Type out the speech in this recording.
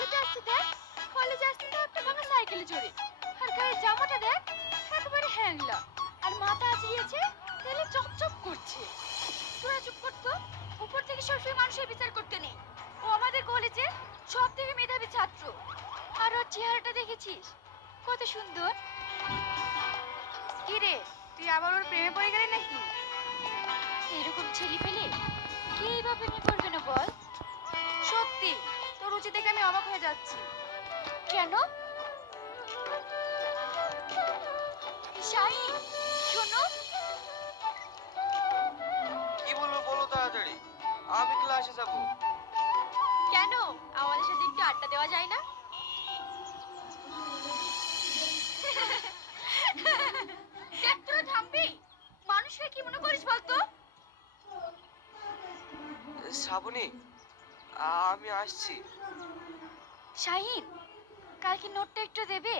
হেঁটে আসছে দেখ, কলেজে আসছে তো একটা ভাঙা সাইকেলে চড়ে। আর গায়ের জামাটা দেখ, একেবারে হ্যাংলা। আর মাথা আঁচড়িয়েছে, তেলে চপচপ করছে। তোরা চুপ করতো, উপর থেকে সবসময় মানুষের বিচার করতে নেই। ও আমাদের কলেজে সব থেকে মেধাবী ছাত্র। আর ওর চেহারাটা দেখেছিস, কত সুন্দর। কি রে, তুই আবার ওর প্রেমে পড়ে গেলি নাকি? এরকম ছেলে পেলে কেই বা প্রেমে পড়বে না বল? সত্যি, তোর রুচি দেখে আমি অবাক হয়ে যাচ্ছি। কেন? শাহিন, শোনো। কি বলবো বলো তাড়াতাড়ি, আমি ক্লাসে যাব। কেন, আমাদের সাথে একটু আড্ডা দেওয়া যায় না? দেখ, তোরা থামবি? মানুষকে কি মনে করিস বলতো? শ্রাবণী, আমি আসছি। শাহিন, কালকে নোটটা একটু দেবে?